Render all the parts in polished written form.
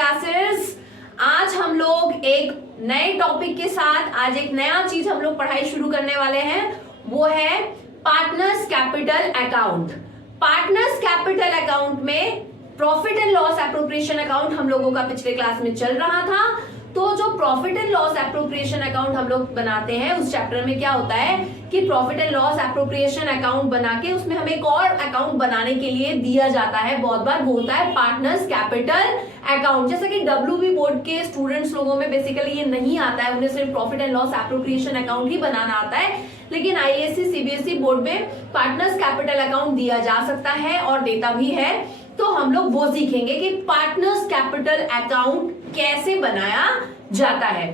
Classes. आज हम लोग एक नए टॉपिक के साथ आज एक नया चीज हम लोग पढ़ाई शुरू करने वाले हैं, वो है partners capital account. Partners capital account में profit and loss appropriation account हम लोगों का पिछले क्लास में चल रहा था। तो जो profit and loss appropriation account हम लोग बनाते हैं उस चैप्टर में क्या होता है कि profit and loss appropriation account बना के उसमें हमें एक और अकाउंट बनाने के लिए दिया जाता है बहुत बार, वो होता है पार्टनर्स कैपिटल अकाउंट। जैसे कि डब्ल्यूबी बोर्ड के स्टूडेंट्स लोगों में बेसिकली ये नहीं आता है, उन्हें सिर्फ profit and loss appropriation account ही बनाना आता है, लेकिन आईएएससी सीबीएसई बोर्ड में पार्टनर्स कैपिटल अकाउंट दिया जा सकता है और देता भी है। तो हम लोग वो सीखेंगे कि पार्टनर्स कैपिटल अकाउंट कैसे बनाया जाता है।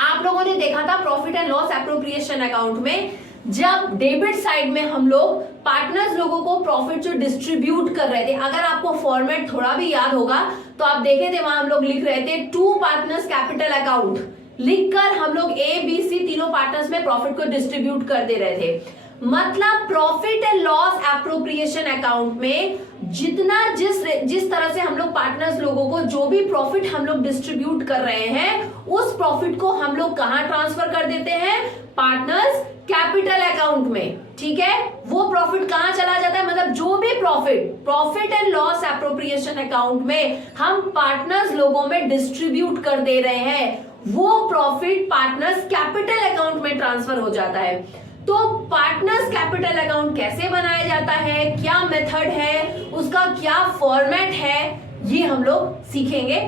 आप लोगों ने देखा था profit and loss appropriation account में जब डेबिट साइड में हम लोग पार्टनर्स लोगों को प्रॉफिट जो डिस्ट्रीब्यूट कर रहे थे, अगर आपको फॉर्मेट थोड़ा भी याद होगा तो आप देखे थे वहां हम लोग लिख रहे थे टू पार्टनर्स कैपिटल अकाउंट, लिखकर हम लोग ए बी सी तीनों पार्टनर्स में प्रॉफिट को डिस्ट्रीब्यूट कर दे रहे थे। मतलब profit and loss appropriation account में जितना जिस तरह से हम लोग पार्टनर्स लोगों को जो भी प्रॉफिट हम लोग डिस्ट्रीब्यूट कर रहे हैं उस प्रॉफिट को हम लोग कहां ट्रांसफर कर देते हैं, पार्टनर्स कैपिटल अकाउंट में। ठीक है, वो प्रॉफिट कहां चला जाता है, मतलब जो भी profit and loss appropriation account में हम पार्टनर्स लोगों में डिस्ट्रीब्यूट कर दे रहे हैं वो प्रॉफिट पार्टनर्स कैपिटल अकाउंट में ट्रांसफर हो जाता है। तो पार्टनर्स कैपिटल अकाउंट कैसे बनाया जाता है, क्या मेथड है, उसका क्या फॉर्मेट है, ये हम लोग सीखेंगे।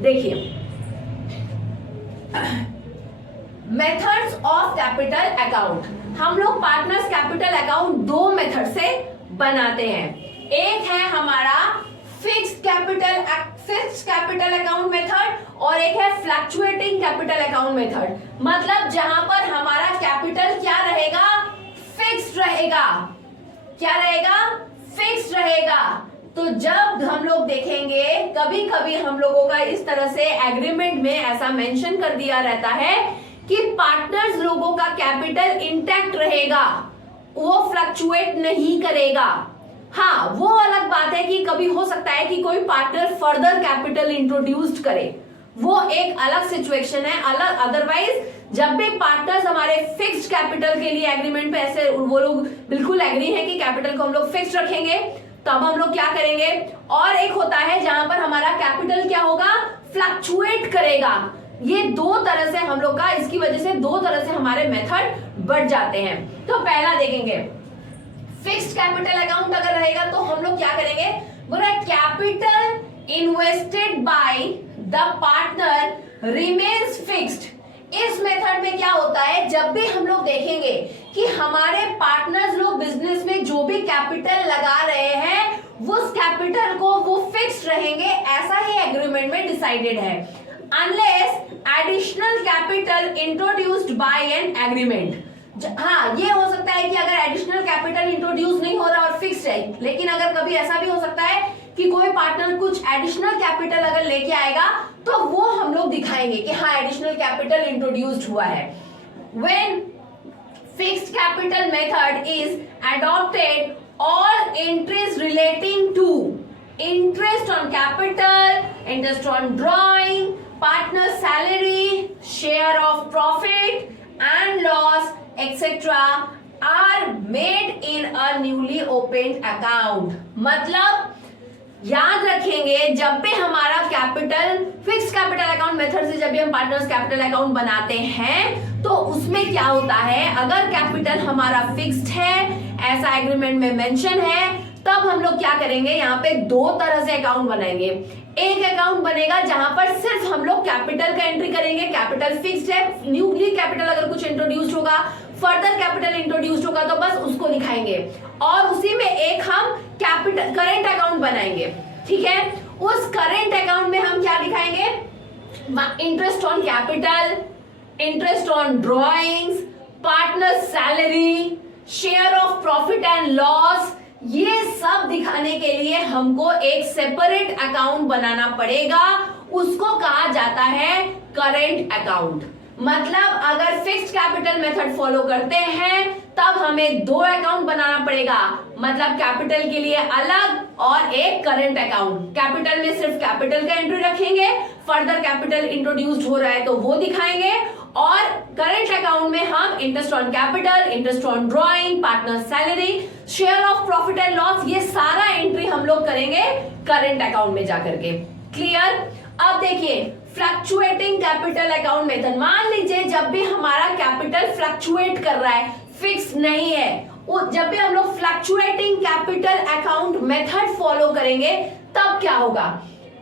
देखिए, मेथड्स ऑफ कैपिटल अकाउंट, हम लोग पार्टनर्स कैपिटल अकाउंट दो मेथड से बनाते हैं। एक है हमारा फिक्स्ड कैपिटल अकाउंट मेथड और एक है फ्लक्चुएटिंग कैपिटल अकाउंट मेथड। मतलब जहां पर हमारा कैपिटल क्या रहेगा, फिक्स्ड रहेगा। क्या रहेगा, फिक्स्ड रहेगा। तो जब हम लोग देखेंगे कभी कभी हम लोगों का इस तरह से एग्रीमेंट में ऐसा मेंशन कर दिया रहता है कि पार्टनर्स लोगों का कैपिटल इंटैक्ट रहेगा, वो फ्लक्चुएट नहीं करेगा। हाँ, वो अलग बात है कि कभी हो सकता है कि कोई पार्टनर फर्दर कैपिटल इंट्रोड्यूस्ड करे, वो एक अलग सिचुएशन है अलग। अदरवाइज जब भी पार्टनर्स हमारे फिक्स्ड कैपिटल के लिए एग्रीमेंट पे ऐसे वो लोग बिल्कुल एग्री है कि कैपिटल को हम लोग फिक्स्ड रखेंगे, तब हम लोग क्या करेंगे। और एक होता है जहां पर हमारा कैपिटल क्या होगा, फ्लक्चुएट करेगा। ये दो तरह से हम लोग का, इसकी वजह से दो तरह से हमारे मेथड बढ़ जाते हैं। तो पहला देखेंगे, फिक्स्ड कैपिटल अकाउंट अगर रहेगा तो हम लोग क्या करेंगे, बोला capital invested by the partner remains fixed. इस मेथड में क्या होता है, जब भी हम लोग देखेंगे कि हमारे पार्टनर्स लोग बिजनेस में जो भी कैपिटल लगा रहे हैं उस कैपिटल को वो फिक्स्ड रहेंगे, ऐसा ही एग्रीमेंट में डिसाइडेड है। Unless additional capital introduced by an agreement. हाँ, ये हो सकता है कि अगर एडिशनल कैपिटल इंट्रोड्यूस नहीं हो रहा और फिक्स्ड है, लेकिन अगर कभी ऐसा भी हो सकता है कि कोई पार्टनर कुछ एडिशनल कैपिटल अगर लेके आएगा तो वो हम लोग दिखाएंगे कि हाँ एडिशनल कैपिटल इंट्रोड्यूस्ड हुआ है। When fixed capital method is adopted, all entries relating to interest on capital, interest on drawing, partner salary, share of profit and loss etc. are made in a newly opened account। मतलब याद रखेंगे जब भी हमारा capital fixed capital account method से जब भी हम पार्टनर्स कैपिटल अकाउंट बनाते हैं तो उसमें क्या होता है, अगर कैपिटल हमारा फिक्स्ड है, ऐसा एग्रीमेंट में मेंशन है, तब हम लोग क्या करेंगे, यहाँ पे दो तरह से अकाउंट बनाएंगे। एक अकाउंट बनेगा जहां पर सिर्फ हम लोग कैपिटल का एंट्री करेंगे, कैपिटल फिक्स्ड है, न्यूली कैपिटल अगर कुछ इंट्रोड्यूस्ड होगा, फर्दर कैपिटल इंट्रोड्यूस्ड होगा तो बस उसको दिखाएंगे, और उसी में एक हम कैपिटल करेंट अकाउंट बनाएंगे। ठीक है, उस करेंट अकाउंट में हम क्या दिखाएंगे, interest on capital, interest on drawings, partner salary, share of profit and loss, ये सब दिखाने के लिए हमको एक सेपरेट अकाउंट बनाना पड़ेगा, उसको कहा जाता है करेंट अकाउंट। मतलब अगर फिक्स्ड कैपिटल मेथड फॉलो करते हैं तब हमें दो अकाउंट बनाना पड़ेगा, मतलब कैपिटल के लिए अलग और एक करंट अकाउंट। कैपिटल में सिर्फ कैपिटल का एंट्री रखेंगे, फर्दर कैपिटल इंट्रोड्यूस्ड हो रहा है तो वो दिखाएंगे, और करंट अकाउंट में हम interest on capital, interest on drawing, partner salary, share of profit and loss, ये सारा एंट्री हम लोग करेंगे करंट अकाउंट में जाकर के। क्लियर? अब देखिए फ्लक्चुएटिंग कैपिटल अकाउंट मेथड, मान लीजिए जब भी हमारा कैपिटल फ्लक्चुएट कर रहा है, फिक्स नहीं है, जब भी हम लोग fluctuating capital account method follow करेंगे तब क्या होगा?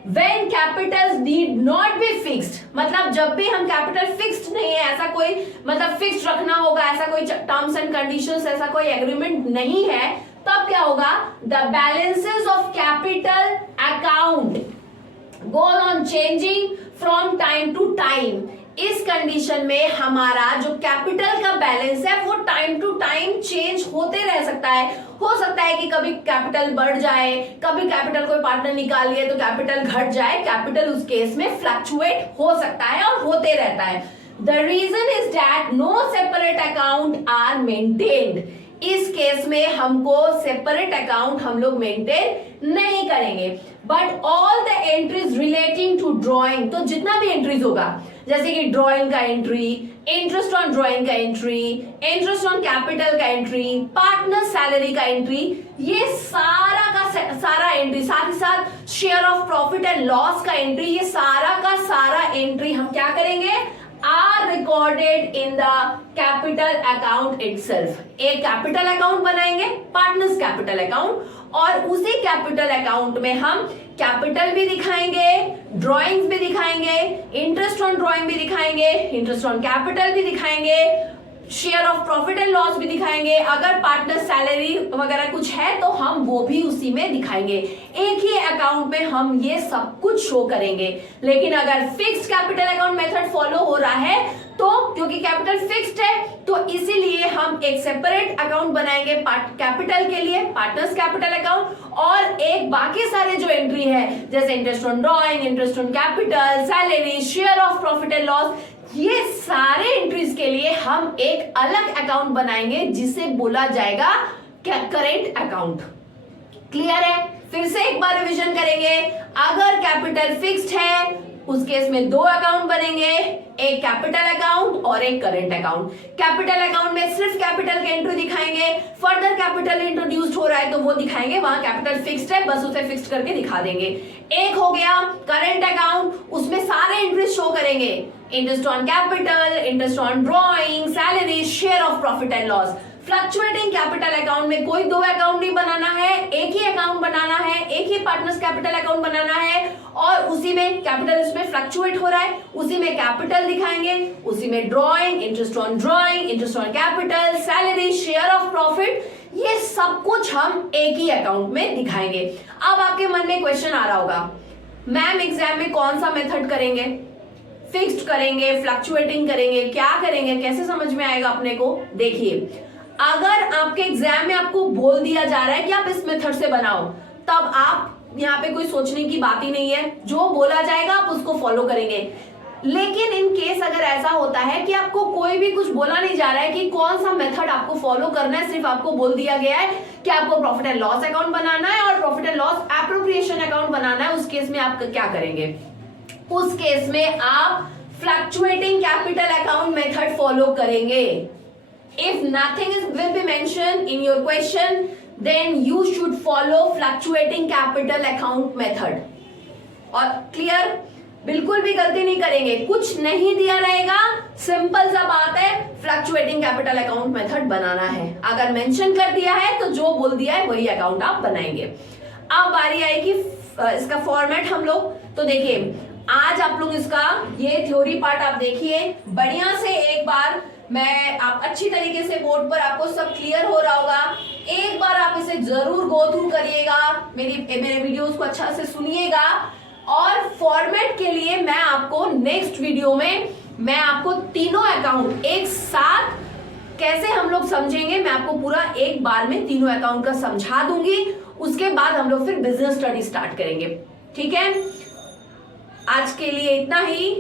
When capitals need not be fixed, मतलब जब भी हम कैपिटल फिक्स्ड नहीं है, ऐसा कोई मतलब फिक्स्ड रखना होगा, ऐसा कोई टर्म्स एंड कंडीशंस, ऐसा कोई एग्रीमेंट नहीं है, तब क्या होगा? The balances of capital account go on changing from time to time. इस कंडीशन में हमारा जो कैपिटल का बैलेंस है वो टाइम टू टाइम चेंज होते रह सकता है। हो सकता है कि कभी कैपिटल बढ़ जाए, कभी कैपिटल कोई पार्टनर निकाल लिए तो कैपिटल घट जाए, कैपिटल उस केस में फ्लक्चुएट हो सकता है और होते रहता है। The reason is that no separate account are maintained. इस केस में हमको सेपरेट अकाउंट हम लोग मेंटेन नहीं करेंगे, but all the entries relating to drawing, तो जितना भी एंट्रीज होगा जैसे कि ड्रॉइंग का एंट्री, इंटरेस्ट ऑन ड्रॉइंग का एंट्री, इंटरेस्ट ऑन कैपिटल का एंट्री, पार्टनर सैलरी का एंट्री, ये सारा का सारा एंट्री, साथ ही साथ share of profit and loss का एंट्री, ये सारा का सारा एंट्री हम क्या करेंगे? Are recorded in the capital account itself. एक कैपिटल अकाउंट बनाएंगे, पार्टनर्स कैपिटल अकाउंट, और उसी कैपिटल अकाउंट में हम कैपिटल भी दिखाएंगे, ड्रॉइंग्स भी दिखाएंगे, इंटरेस्ट ऑन ड्रॉइंग भी दिखाएंगे, इंटरेस्ट ऑन कैपिटल भी दिखाएंगे, share of profit and loss भी दिखाएंगे, अगर पार्टनर सैलरी वगैरह कुछ है तो हम वो भी उसी में दिखाएंगे। एक ही अकाउंट में हम ये सब कुछ शो करेंगे। लेकिन अगर fixed capital account method follow हो रहा है तो क्योंकि कैपिटल फिक्स्ड है तो इसीलिए हम एक सेपरेट अकाउंट बनाएंगे कैपिटल के लिए, पार्टनर्स कैपिटल अकाउंट, और एक बाकी सारे जो एंट्री है जैसे interest on drawing, interest on capital, salary, share of profit and loss, ये सारे एंट्रीज के लिए हम एक अलग अकाउंट बनाएंगे जिसे बोला जाएगा करेंट अकाउंट। क्लियर है? फिर से एक बार रिवीजन करेंगे। अगर कैपिटल फिक्स्ड है उस केस में दो अकाउंट बनेंगे, एक कैपिटल अकाउंट और एक करंट अकाउंट। कैपिटल अकाउंट में सिर्फ कैपिटल के एंट्री दिखाएंगे, फर्दर कैपिटल इंट्रोड्यूस्ड हो रहा है तो वो दिखाएंगे, वहां कैपिटल फिक्स्ड है बस उसे फिक्स्ड करके दिखा देंगे। एक हो गया करंट अकाउंट, उसमें सारे एंट्री शो करेंगे, interest on capital, interest on drawing, salary, share of profit and loss. Fluctuating capital account में कोई दो अकाउंट नहीं बनाना है, एक ही अकाउंट बनाना है, एक ही पार्टनर्स कैपिटल अकाउंट बनाना है, और उसी में कैपिटल इसमें फ्लक्चुएट हो रहा है, उसी में कैपिटल दिखाएंगे, उसी में drawing, interest on drawing, interest on capital, salary, share of profit, ये सब कुछ हम एक ही अकाउंट में दिखाएंगे। अब आपके मन में क्वेश्चन आ रहा होगा, मैम एग्जाम में कौन सा मेथड करेंगे? फिक्स्ड करेंगे, फ्लक्चुएटिंग करेंगे, क्या करेंगे, कैसे समझ में आएगा अपने को? देखिए, अगर आपके एग्जाम में आपको बोल दिया जा रहा है कि आप इस मेथड से बनाओ, तब आप यहाँ पे कोई सोचने की बात ही नहीं है, जो बोला जाएगा आप उसको फॉलो करेंगे। लेकिन इन केस अगर ऐसा होता है कि आपको कोई भी कुछ बोला नहीं जा रहा है कि कौन सा मेथड आपको फॉलो करना है, सिर्फ आपको बोल दिया गया है कि आपको प्रॉफिट एंड लॉस अकाउंट बनाना है और profit and loss appropriation account बनाना है, उस केस में आप क्या करेंगे? उस केस में आप fluctuating capital account method follow करेंगे। If nothing will be mentioned in your question, then you should follow fluctuating capital account method. और क्लियर? बिल्कुल भी गलती नहीं करेंगे, कुछ नहीं दिया रहेगा, सिंपल सा बात है, फ्लक्चुएटिंग कैपिटल अकाउंट मेथड बनाना है। अगर मेंशन कर दिया है तो जो बोल दिया है वही अकाउंट आप बनाएंगे। अब बारी आएगी इसका फॉर्मेट हम लोग, तो देखिए आज आप लोग इसका ये थ्योरी पार्ट आप देखिए बढ़िया से, एक बार मैं आप अच्छी तरीके से बोर्ड पर आपको सब क्लियर हो रहा होगा, एक बार आप इसे जरूर गो थ्रू करिएगा, मेरे वीडियोस को अच्छा से सुनिएगा, और फॉर्मेट के लिए मैं आपको नेक्स्ट वीडियो में मैं आपको तीनों अकाउंट एक साथ कैसे हम लोग समझेंगे, मैं आपको पूरा एक बार में तीनों अकाउंट का समझा दूंगी। उसके बाद हम लोग फिर बिजनेस स्टडी स्टार्ट करेंगे। ठीक है, आज के लिए इतना ही।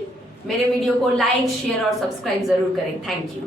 मेरे वीडियो को लाइक शेयर और सब्सक्राइब जरूर करें। Thank you.